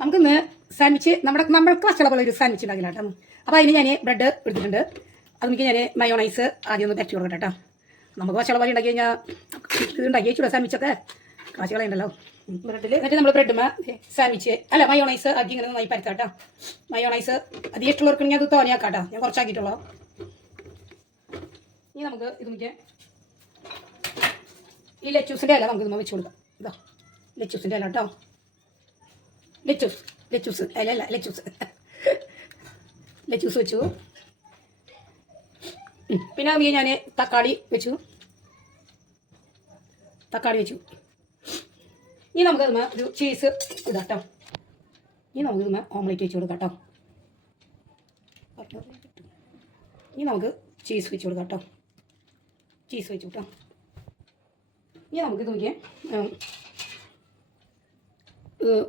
നമുക്കിന്ന് സാൻഡ്വിച്ച് നമ്മുടെ നമ്മൾക്ക് പോലെ ഒരു സാൻഡ്വിച്ച് ഉണ്ടാക്കില്ല കേട്ടോ. അപ്പോൾ അതിന് ഞാൻ ബ്രെഡ് എടുത്തിട്ടുണ്ട്. അതിലേക്ക് ഞാൻ മയോണൈസ് ആദ്യം ഒന്ന് പറ്റി കൊടുക്കട്ടെ കേട്ടോ. നമുക്ക് വശമുള്ള പോലെ ഉണ്ടാക്കി കഴിഞ്ഞാൽ ഇത് ഉണ്ടാക്കി വെച്ചു സാൻഡ്വിച്ചൊക്കെ കാശുകളുണ്ടല്ലോ ബ്രെഡിൽ എന്നിട്ട് നമ്മൾ ബ്രെഡ് സാൻഡ്വിച്ച് അല്ല മയോണൈസ് ആക്കി ഇങ്ങനെ നന്നായി പരത്താം കേട്ടോ. മയോണൈസ് അധികം ഇഷ്ടമുള്ളവർക്കുണ്ടെങ്കിൽ അത് തോന്നിയാക്കാം കേട്ടോ. ഞാൻ കുറച്ചാക്കിയിട്ടുള്ളൂ ഇനി നമുക്ക് ഇത് നോക്കിയാൽ ഈ ലെച്ചൂസിന്റെ ഇല നമുക്ക് ഇതുമ്മ വെച്ച് കൊടുക്കാം. ഇതാ ലെച്ചൂസിന്റെ ഇല കേട്ടോ. ലെച്ചൂസ് ലെച്ചൂസ് അല്ല അല്ല ലെച്ചൂസ് വെച്ചു. പിന്നെ അവിയെ ഞാൻ തക്കാളി വെച്ചു. തക്കാളി വെച്ചു. ഇനി നമുക്ക് ഇതുമ്മ ഒരു ചീസ് ഇതാട്ടോ ഇനി നമുക്ക് ഇതുമ്മ ഓംലേറ്റ് വെച്ച് കൊടുക്കാം കേട്ടോ ഇനി നമുക്ക് ചീസ് വെച്ച് കൊടുക്കാം കേട്ടോ ചീസ് വെച്ചു കേട്ടോ ഇനി നമുക്ക് ഇത് നോക്കിയേ. ഉം, ഏഹ്,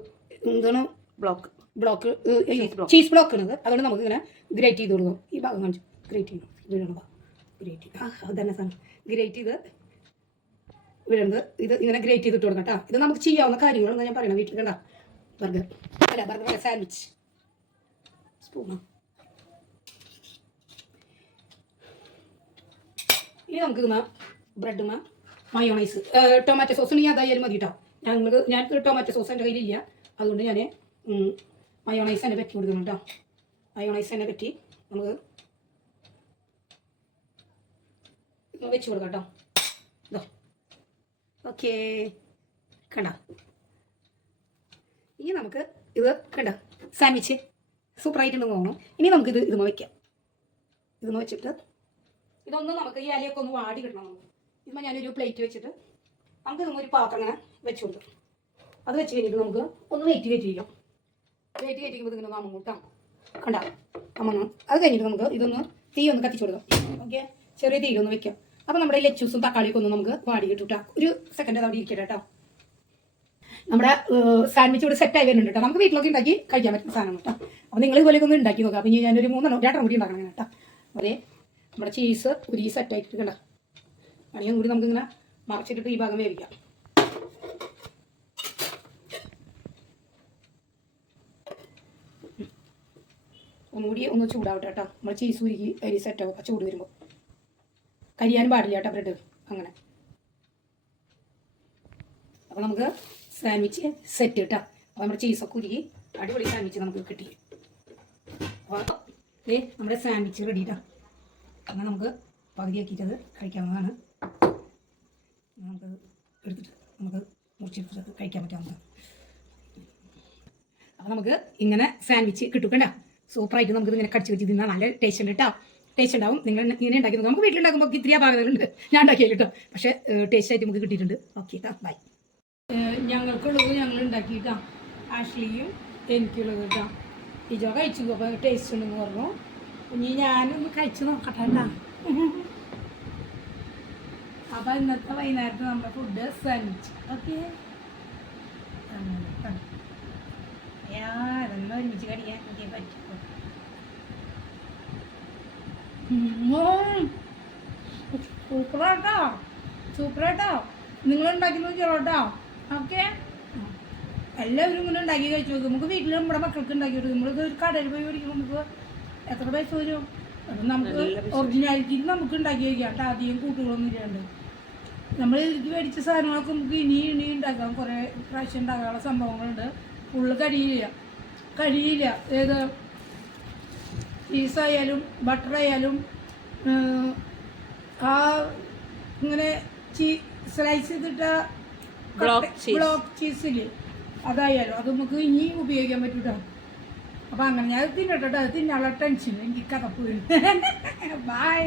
എന്താണ് ബ്ലോക്ക്. ബ്ലോക്ക്. Cheese block. ആണ് അതുകൊണ്ട് നമുക്ക് ഇങ്ങനെ ഗ്രേറ്റ് ചെയ്ത് കൊടുക്കും. ഈ ഭാഗം കാണിച്ചു ഗ്രേറ്റ് ചെയ്യണം. വീഴണം ഗ്രേറ്റ് ചെയ്ത്. ആ അത് തന്നെ സാധനം. ഗ്രേറ്റ് ചെയ്ത് വീഴുന്നത് ഇത് ഇങ്ങനെ ഗ്രേറ്റ് ചെയ്തിട്ട് കൊടുക്കാം കേട്ടോ. ഇത് നമുക്ക് ചെയ്യാവുന്ന കാര്യങ്ങളെന്ന് ഞാൻ പറയണം വീട്ടിൽ കണ്ട. ബർഗർ. അല്ല ബർഗർ അല്ല സാൻഡ്വിച്ച്. സ്പൂണോ? ഇനി നമുക്ക് ബ്രെഡ് മയോണൈസ്. Tomato sauce. ഉണ്ടെങ്കിൽ അതായാലും മതി കേട്ടോ ഞങ്ങൾക്ക് ഞാൻ ടൊമാറ്റോ സോസ് എന്റെ കയ്യിലില്ല. അതുകൊണ്ട് ഞാൻ മയോണൈസ് തന്നെ പറ്റി കൊടുക്കണം കേട്ടോ മയോണൈസ് തന്നെ പറ്റി നമുക്ക് വെച്ച് കൊടുക്കാം കേട്ടോ ഓക്കേ. കണ്ട? ഇനി നമുക്ക് ഇത് കണ്ട? സാൻഡ്വിച്ച് സൂപ്പറായിട്ടുണ്ടെന്ന് തോന്നുന്നു. ഇനി നമുക്കിത് ഇത് വയ്ക്കാം ഇത് വെച്ചിട്ട് ഇതൊന്നും നമുക്ക് ഈ ഇലയൊക്കെ ഒന്ന് വാടി കിട്ടണം നമുക്ക്. ഞാനൊരു പ്ലേറ്റ് വെച്ചിട്ട് നമുക്ക് ഇതുമ്പോൾ ഒരു പാത്രം ഇങ്ങനെ വെച്ച് കൊടുക്കും അത് വെച്ച് കഴിഞ്ഞിട്ട് നമുക്ക് ഒന്ന് വെയിറ്റ് വെയിറ്റ് ചെയ്യാം വെയിറ്റ് കയറ്റിക്കുമ്പോൾ ഇങ്ങനെ ഒന്ന് അമ്മൂട്ടാം കണ്ട? അമ്മങ്ങ അത് കഴിഞ്ഞിട്ട് നമുക്ക് ഇതൊന്ന് തീ ഒന്ന് കത്തിച്ചു കൊടുക്കാം. ഓക്കെ ചെറിയ തീയിലൊന്ന് വെക്കാം. അപ്പോൾ നമ്മുടെ ലെച്ചൂസും തക്കാളിയൊക്കെ ഒന്ന് നമുക്ക് വാടി കിട്ടും ഒരു സെക്കൻഡ് അവിടെ ഇരിക്കട്ടെ കേട്ടോ നമ്മുടെ സാൻഡ്വിച്ച് ഇവിടെ സെറ്റ് ആയി വരുന്നുണ്ട് നമുക്ക് വീട്ടിലൊക്കെ ഉണ്ടാക്കി കഴിക്കാൻ പറ്റുന്ന സാധനം കേട്ടോ അപ്പോൾ നിങ്ങൾ ഇതുപോലെയൊക്കെ ഒന്ന് ഉണ്ടാക്കി നോക്കാം. അപ്പോൾ ഇനി ഞാനൊരു മൂന്നെണ്ണം രണ്ടെണ്ണം കൂടി ഉണ്ടാക്കണം കേട്ടോ അതെ നമ്മുടെ ചീസ് ഒരു സെറ്റ് ആയിട്ട് കണ്ട. പണിയും കൂടി നമുക്കിങ്ങനെ മറച്ചിട്ടിട്ട് ഈ ഭാഗം വേവിക്കാം. ഒന്നുകൂടി ഒന്ന് ചൂടാവട്ടെ കേട്ടോ. നമ്മൾ ചീസ് ഉരുകി അരി സെറ്റ് ആവും. ആ ചൂട് വരുമ്പോൾ കരിയാനും പാടില്ല കേട്ടോ ബ്രെഡ്. അങ്ങനെ. അപ്പോൾ നമുക്ക് സാൻഡ്വിച്ച് സെറ്റ് കേട്ടോ അപ്പോൾ നമ്മുടെ ചീസൊക്കെ ഉരുകി അടിപൊളി സാൻഡ്വിച്ച് നമുക്ക് കിട്ടി. അപ്പോൾ നമ്മുടെ സാൻഡ്വിച്ച് റെഡി കേട്ടോ അങ്ങനെ നമുക്ക് പകുതിയാക്കിയിട്ടത് കഴിക്കാവുന്നതാണ്. നമുക്ക് എടുത്തിട്ട് നമുക്ക് മുറിച്ചെടുത്തിട്ട് കഴിക്കാൻ പറ്റാവുന്നതാണ്. അപ്പോൾ നമുക്ക് ഇങ്ങനെ സാൻഡ്വിച്ച് കിട്ടും കണ്ട സൂപ്പറായിട്ട് നമുക്ക് ഇങ്ങനെ കടിച്ച് വെച്ച് തിന്നാൽ നല്ല ടേസ്റ്റ് ഉണ്ട് കേട്ടോ ടേസ്റ്റ് ഉണ്ടാവും. നിങ്ങൾ ഇങ്ങനെ ഉണ്ടാക്കി നമുക്ക് വീട്ടിലുണ്ടാക്കുമ്പോൾ ഇത്തിരി ഭാഗങ്ങളുണ്ട് ഞാൻ ഉണ്ടാക്കിയാൽ കേട്ടോ പക്ഷേ ടേസ്റ്റ് ആയിട്ട് നമുക്ക് കിട്ടിയിട്ടുണ്ട്. ഓക്കെ ബൈ ഞങ്ങൾക്കുള്ളത് ഞങ്ങൾ ഉണ്ടാക്കിയിട്ടാ. ആഷ്ലിയും എനിക്കുള്ളത് കേട്ടോ ഇജോ കഴിച്ചു അപ്പോൾ ടേസ്റ്റ് ഉണ്ടെന്ന് പറഞ്ഞു. ഇനി ഞാനൊന്ന് കഴിച്ചു നോക്കട്ടെ കേട്ടോ അപ്പോൾ ഇന്നത്തെ വൈകുന്നേരത്തെ നമ്മുടെ ഫുഡ് സാൻഡ്വിച്ച് ഓക്കെ അതൊന്നും ഒരുമിച്ച് കടിക്കാൻ എനിക്ക് പറ്റും. സൂപ്പറാട്ടോ സൂപ്പറാട്ടോ നിങ്ങൾ ഉണ്ടാക്കി നോക്കിയോ കേട്ടോ ഓക്കെ? എല്ലാവരും ഇങ്ങനെ ഉണ്ടാക്കി കഴിച്ചു നോക്കും. നമുക്ക് വീട്ടിൽ നമ്മുടെ മക്കൾക്ക് ഉണ്ടാക്കി കൊടുക്കും. നമ്മളിത് ഒരു കടയിൽ പോയി മേടിക്കുമ്പോൾ നമുക്ക് എത്ര പൈസ വരും? അത് നമുക്ക് ഒറിജിനാലിറ്റി നമുക്ക് ഉണ്ടാക്കി കഴിക്കാം. കേട്ടോ അധികം കൂട്ടുകളൊന്നും ഇല്ലാണ്ട്. നമ്മൾ ഇതിലേക്ക് മേടിച്ച സാധനങ്ങളൊക്കെ നമുക്ക് ഇനി ഇനി ഉണ്ടാക്കാം. കുറേ പ്രാവശ്യം ഉണ്ടാക്കാനുള്ള സംഭവങ്ങളുണ്ട്. ഫുള്ള് കഴിയില്ല കഴിയില്ല ഏത്? പീസായാലും ബട്ടറായാലും ആ ഇങ്ങനെ ചീ സ്ലൈസ് ചെയ്തിട്ട. ബ്ലോക്ക് ചീസിൽ അതായാലും അത് നമുക്ക് ഇനി ഉപയോഗിക്കാൻ പറ്റൂട്ടോ അപ്പം അങ്ങനെ ഞാൻ തിന്നട്ടോ അത് തിന്നാനുള്ള ടെൻഷൻ എനിക്ക് കഥപ്പ് ബൈ